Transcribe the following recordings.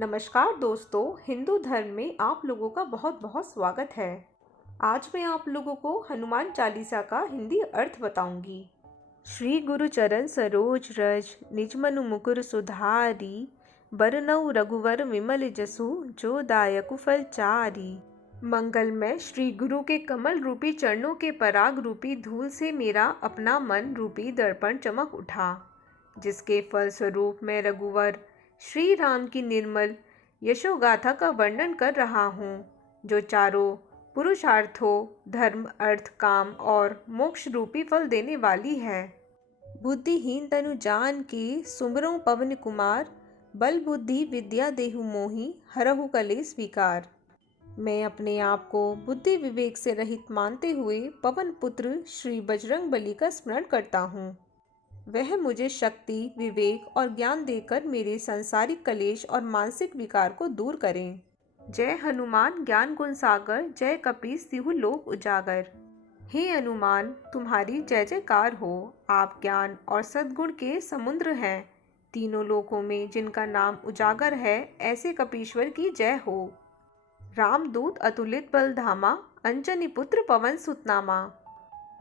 नमस्कार दोस्तों, हिंदू धर्म में आप लोगों का बहुत बहुत स्वागत है। आज मैं आप लोगों को हनुमान चालीसा का हिंदी अर्थ बताऊंगी। श्री गुरु चरण सरोज रज निज मनु मुकुर सुधारी, बरनउँ रघुवर विमल जसु जो दायकु फल चारी। मंगलमय श्री गुरु के कमल रूपी चरणों के पराग रूपी धूल से मेरा अपना मन रूपी दर्पण चमक उठा, जिसके फल स्वरूप मैं रघुवर श्री राम की निर्मल यशोगाथा का वर्णन कर रहा हूँ, जो चारों पुरुषार्थों धर्म अर्थ काम और मोक्ष रूपी फल देने वाली है। बुद्धिहीन तनु जान की सुमरऊँ पवन कुमार, बल बुद्धि विद्या देहु मोहि हरहु कलेस विकार। मैं अपने आप को बुद्धि विवेक से रहित मानते हुए पवन पुत्र श्री बजरंग बली का स्मरण करता हूँ। वह मुझे शक्ति विवेक और ज्ञान देकर मेरे सांसारिक कलेश और मानसिक विकार को दूर करें। जय हनुमान ज्ञान गुण सागर, जय कपीस तिहु लोक उजागर। हे हनुमान, तुम्हारी जय जयकार हो। आप ज्ञान और सद्गुण के समुद्र हैं। तीनों लोकों में जिनका नाम उजागर है, ऐसे कपीश्वर की जय हो। रामदूत अतुलित बल धामा, अंजनी पुत्र पवन सुत नामा।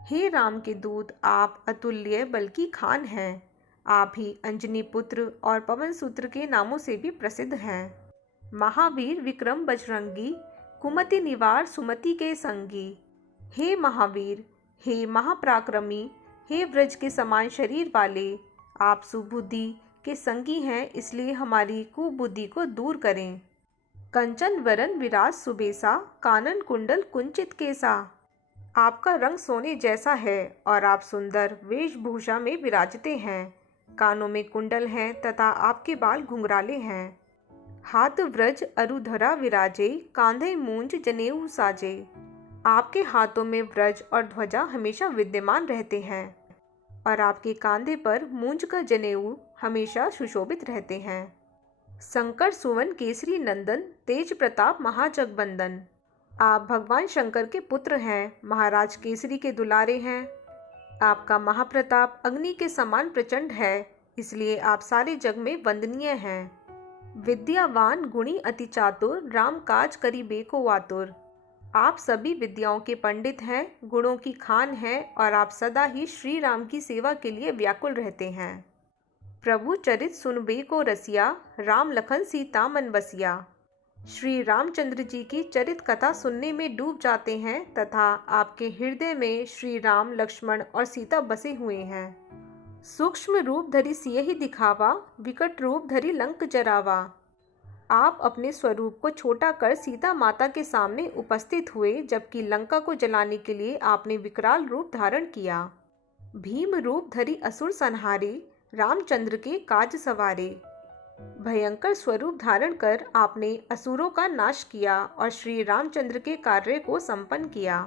हे राम के दूत, आप अतुल्य बल की खान हैं। आप ही अंजनी पुत्र और पवन सूत्र के नामों से भी प्रसिद्ध हैं। महावीर विक्रम बजरंगी, कुमति निवार सुमति के संगी। हे महावीर, हे महापराक्रमी, हे व्रज के समान शरीर वाले, आप सुबुद्धि के संगी हैं, इसलिए हमारी कुबुद्धि को दूर करें। कंचन वरन विराज सुबेसा, कानन कुंडल कुंचित केसा। आपका रंग सोने जैसा है और आप सुंदर वेशभूषा में विराजते हैं। कानों में कुंडल हैं तथा आपके बाल घुंघराले हैं। हाथ व्रज अरुधरा विराजे, कांधे मूंज जनेऊ साजे। आपके हाथों में व्रज और ध्वजा हमेशा विद्यमान रहते हैं और आपके कांधे पर मूंज का जनेऊ हमेशा सुशोभित रहते हैं। शंकर सुवन केसरी नंदन, तेज प्रताप महाजगबंदन। आप भगवान शंकर के पुत्र हैं, महाराज केसरी के दुलारे हैं। आपका महाप्रताप अग्नि के समान प्रचंड है, इसलिए आप सारे जग में वंदनीय हैं। विद्यावान गुणी अति चातुर, राम काज करिबे को आतुर। आप सभी विद्याओं के पंडित हैं, गुणों की खान हैं और आप सदा ही श्री राम की सेवा के लिए व्याकुल रहते हैं। प्रभु चरित सुनबे को रसिया, राम लखन सीता मन बसिया। श्री रामचंद्र जी की चरित कथा सुनने में डूब जाते हैं तथा आपके हृदय में श्री राम लक्ष्मण और सीता बसे हुए हैं। सूक्ष्म रूप धरि सियहि दिखावा, विकट रूप धरि लंक जरावा। आप अपने स्वरूप को छोटा कर सीता माता के सामने उपस्थित हुए, जबकि लंका को जलाने के लिए आपने विकराल रूप धारण किया। भीम रूप धरि असुर संहारे, रामचंद्र के काज सवारे। भयंकर स्वरूप धारण कर आपने असुरों का नाश किया और श्री रामचंद्र के कार्य को संपन्न किया।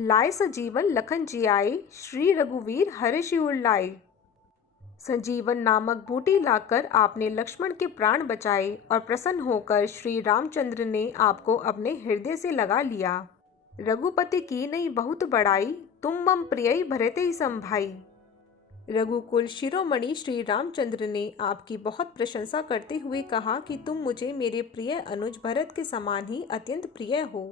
लाए सजीवन लखन जियाए, श्री रघुवीर हर्षि उर लाए। संजीवन नामक बूटी लाकर आपने लक्ष्मण के प्राण बचाए और प्रसन्न होकर श्री रामचंद्र ने आपको अपने हृदय से लगा लिया। रघुपति की नई बहुत बड़ाई, तुम मम प्रिय भरते संभाई। रघुकुल शिरोमणि श्री रामचंद्र ने आपकी बहुत प्रशंसा करते हुए कहा कि तुम मुझे मेरे प्रिय अनुज भरत के समान ही अत्यंत प्रिय हो।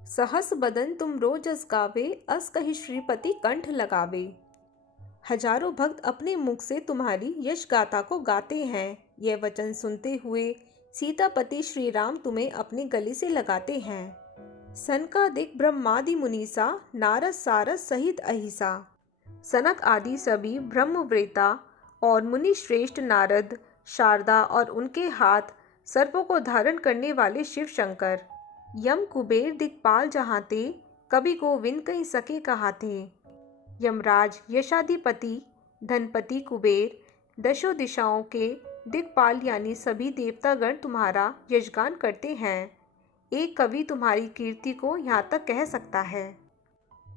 सहस बदन तुम रोज अस गावे, अस कहि श्रीपति कंठ लगावे। हजारों भक्त अपने मुख से तुम्हारी यश गाथा को गाते हैं। यह वचन सुनते हुए सीतापति श्री राम तुम्हें अपने गले से लगाते हैं। सनकादिक ब्रह्मादि मुनीसा, नारद सारद सहित अहिसा। सनक आदि सभी ब्रह्मवेता और मुनि श्रेष्ठ नारद, शारदा और उनके हाथ सर्पों को धारण करने वाले शिव शंकर, यम कुबेर दिक्पाल जहाँते, कभी गोविंद कहीं सके कहाते। यमराज यशाधिपति धनपति कुबेर, दशों दिशाओं के दिक्पाल यानी सभी देवतागण तुम्हारा यशगान करते हैं। एक कवि तुम्हारी कीर्ति को यहाँ तक कह सकता है।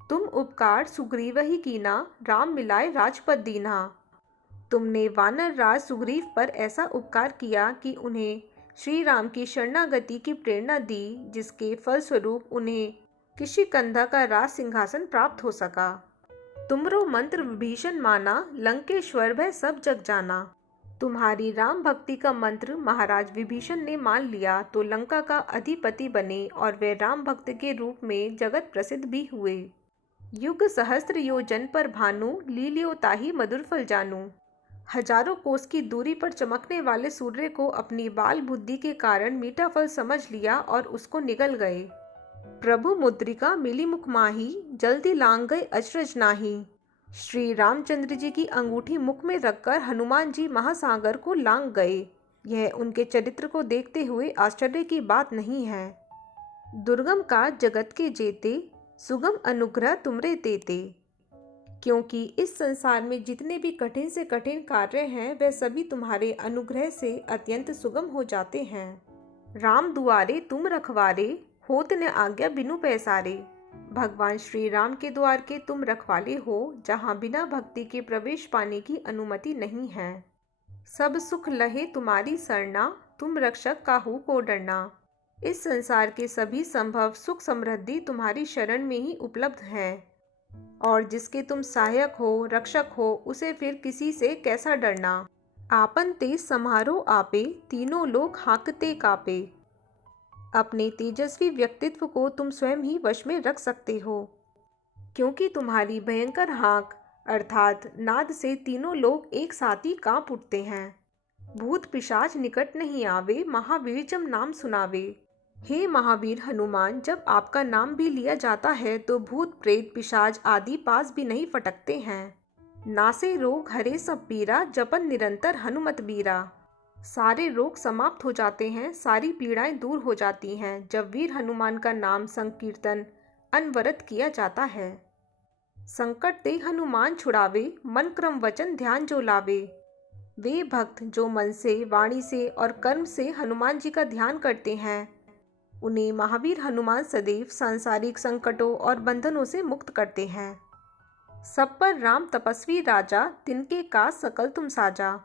तुम उपकार सुग्रीव ही कीना, राम मिलाए राजपद दीना। तुमने वानर राज सुग्रीव पर ऐसा उपकार किया कि उन्हें श्री राम की शरणागति की प्रेरणा दी, जिसके फलस्वरूप उन्हें किष्किंधा का राज सिंहासन प्राप्त हो सका। तुमरो मंत्र विभीषण माना, लंकेश्वर भय सब जग जाना। तुम्हारी राम भक्ति का मंत्र महाराज विभीषण ने मान लिया तो लंका का अधिपति बने और वे राम भक्त के रूप में जगत प्रसिद्ध भी हुए। युग सहस्त्र योजन पर भानु, लील्यो ताहि मधुर फल जानू। हजारों कोस की दूरी पर चमकने वाले सूर्य को अपनी बाल बुद्धि के कारण मीठा फल समझ लिया और उसको निगल गए। प्रभु मुद्रिका मिली मुख माही, जल्दी लांग गए अचरज नाही। श्री रामचंद्र जी की अंगूठी मुख में रखकर हनुमान जी महासागर को लांग गए। यह उनके चरित्र को देखते हुए आश्चर्य की बात नहीं है। दुर्गम काज जगत के जेते, सुगम अनुग्रह तुमरे तेते। क्योंकि इस संसार में जितने भी कठिन से कठिन कार्य हैं वह सभी तुम्हारे अनुग्रह से अत्यंत सुगम हो जाते हैं। राम दुआरे तुम रखवारे, होत न आज्ञा बिनु पैसारे। भगवान श्री राम के द्वार के तुम रखवाले हो, जहाँ बिना भक्ति के प्रवेश पाने की अनुमति नहीं है। सब सुख लहे तुम्हारी सरना, तुम रक्षक काहू को डरना। इस संसार के सभी संभव सुख समृद्धि तुम्हारी शरण में ही उपलब्ध है, और जिसके तुम सहायक हो, रक्षक हो, उसे फिर किसी से कैसा डरना। आपन तेज समारो आपे, तीनों लोग हाँकते कापे। अपने तेजस्वी व्यक्तित्व को तुम स्वयं ही वश में रख सकते हो, क्योंकि तुम्हारी भयंकर हाँक अर्थात नाद से तीनों लोग एक साथ ही कांप उठते हैं। भूत पिशाच निकट नहीं आवे, महावीर जब नाम सुनावे। हे महावीर हनुमान, जब आपका नाम भी लिया जाता है तो भूत प्रेत पिशाच आदि पास भी नहीं फटकते हैं। नासे रोग हरे सब पीरा, जपन निरंतर हनुमत बीरा। सारे रोग समाप्त हो जाते हैं, सारी पीड़ाएं दूर हो जाती हैं जब वीर हनुमान का नाम संकीर्तन अनवरत किया जाता है। संकट ते हनुमान छुड़ावे, मन क्रम वचन ध्यान जो लावे। वे भक्त जो मन से, वाणी से और कर्म से हनुमान जी का ध्यान करते हैं, उन्हें महावीर हनुमान सदैव सांसारिक संकटों और बंधनों से मुक्त करते हैं। सब पर राम तपस्वी राजा, तिनके काज सकल तुम साजा।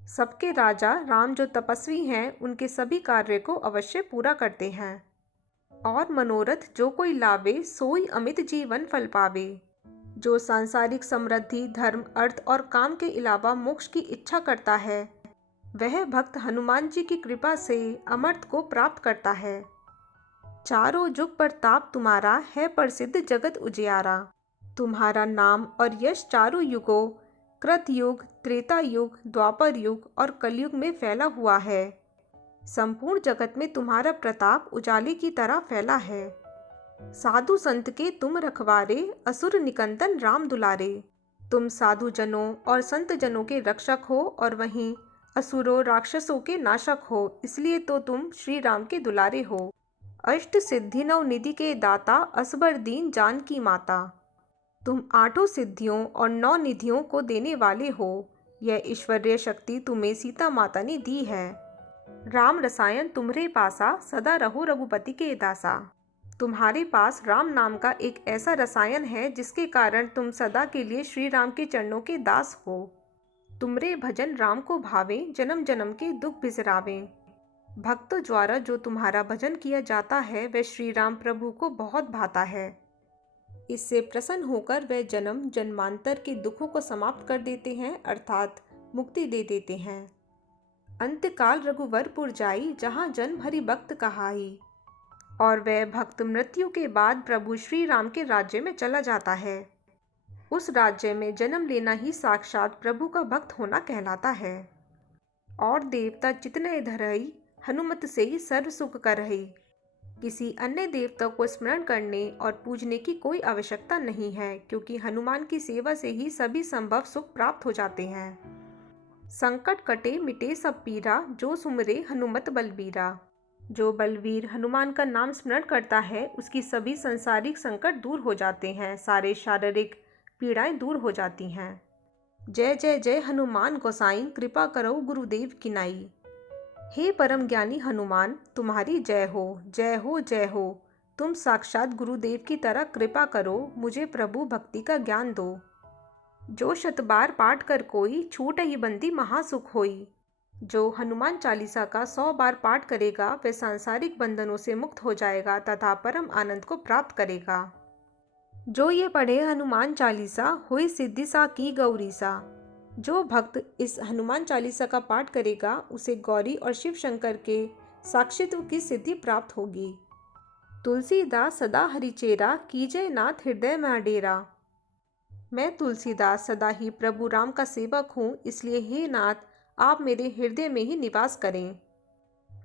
सबके राजा राम जो तपस्वी हैं, उनके सभी कार्य को अवश्य पूरा करते हैं। और मनोरथ जो कोई लावे, सोई अमित जीवन फल पावे। जो सांसारिक समृद्धि, धर्म, अर्थ और काम के अलावा मोक्ष की इच्छा करता है, वह भक्त हनुमान जी की कृपा से अमर्त्य को प्राप्त करता है। चारों जुग प्रताप तुम्हारा, है प्रसिद्ध जगत उजियारा। तुम्हारा नाम और यश चारों युगों, कृत युग, त्रेता युग, द्वापर युग और कलयुग में फैला हुआ है। संपूर्ण जगत में तुम्हारा प्रताप उजाले की तरह फैला है। साधु संत के तुम रखवारे, असुर निकंदन राम दुलारे। तुम साधु जनों और संत जनों के रक्षक हो और वहीं असुरों राक्षसों के नाशक हो, इसलिए तो तुम श्री राम के दुलारे हो। अष्ट सिद्धि नव निधि के दाता, असबर दीन जान की माता। तुम आठों सिद्धियों और 9 निधियों को देने वाले हो। यह ईश्वरीय शक्ति तुम्हें सीता माता ने दी है। राम रसायन तुम्हारे पासा, सदा रहो रघुपति के दासा। तुम्हारे पास राम नाम का एक ऐसा रसायन है जिसके कारण तुम सदा के लिए श्री राम के चरणों के दास हो। तुमरे भजन राम को भावे, जन्म जन्म के दुख बिसरावे। भक्तों द्वारा जो तुम्हारा भजन किया जाता है वह श्री राम प्रभु को बहुत भाता है। इससे प्रसन्न होकर वह जन्म जन्मांतर के दुखों को समाप्त कर देते हैं, अर्थात मुक्ति दे देते हैं। अंतकाल रघुवरपुर जाई, जहाँ जन्म हरि भक्त कहाई। और वह भक्त मृत्यु के बाद प्रभु श्री राम के राज्य में चला जाता है। उस राज्य में जन्म लेना ही साक्षात प्रभु का भक्त होना कहलाता है। और देवता चितनय धरई, हनुमत से ही सर्व सुख करई। किसी अन्य देवता को स्मरण करने और पूजने की कोई आवश्यकता नहीं है, क्योंकि हनुमान की सेवा से ही सभी संभव सुख प्राप्त हो जाते हैं। संकट कटे मिटे सब पीरा, जो सुमरे हनुमत बलबीरा। जो बलवीर हनुमान का नाम स्मरण करता है, उसकी सभी संसारिक संकट दूर हो जाते हैं, सारे शारीरिक पीड़ाएं दूर हो जाती हैं। जय जय जय हनुमान गोसाई, कृपा करो गुरुदेव की नाई। हे परम ज्ञानी हनुमान, तुम्हारी जय हो जय हो जय हो। तुम साक्षात गुरुदेव की तरह कृपा करो, मुझे प्रभु भक्ति का ज्ञान दो। जो शतबार पाठ कर कोई, छूट ही बंदी महासुख होई। जो हनुमान चालीसा का 100 बार पाठ करेगा वह सांसारिक बंधनों से मुक्त हो जाएगा तथा परम आनंद को प्राप्त करेगा। जो ये पढ़े हनुमान चालीसा, हुई सिद्धि सा की गौरी सा। जो भक्त इस हनुमान चालीसा का पाठ करेगा उसे गौरी और शिव शंकर के साक्षित्व की सिद्धि प्राप्त होगी। तुलसीदास सदा हरिचेरा, कीजय नाथ हृदय में डेरा। मैं तुलसीदास सदा ही प्रभु राम का सेवक हूँ, इसलिए हे नाथ आप मेरे हृदय में ही निवास करें।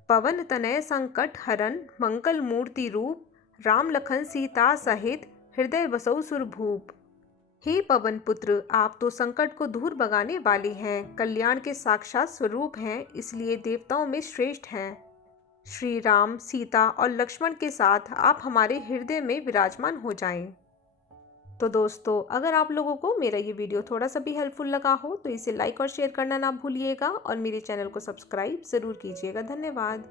पवन तनय संकट हरन, मंगल मूर्ति रूप, राम लखन सीता सहित हृदय बसौ सुरभूप। हे पवन पुत्र, आप तो संकट को दूर भगाने वाले हैं, कल्याण के साक्षात स्वरूप हैं, इसलिए देवताओं में श्रेष्ठ हैं। श्री राम, सीता और लक्ष्मण के साथ आप हमारे हृदय में विराजमान हो जाएं। तो दोस्तों, अगर आप लोगों को मेरा ये वीडियो थोड़ा सा भी हेल्पफुल लगा हो तो इसे लाइक और शेयर करना ना भूलिएगा और मेरे चैनल को सब्सक्राइब ज़रूर कीजिएगा। धन्यवाद।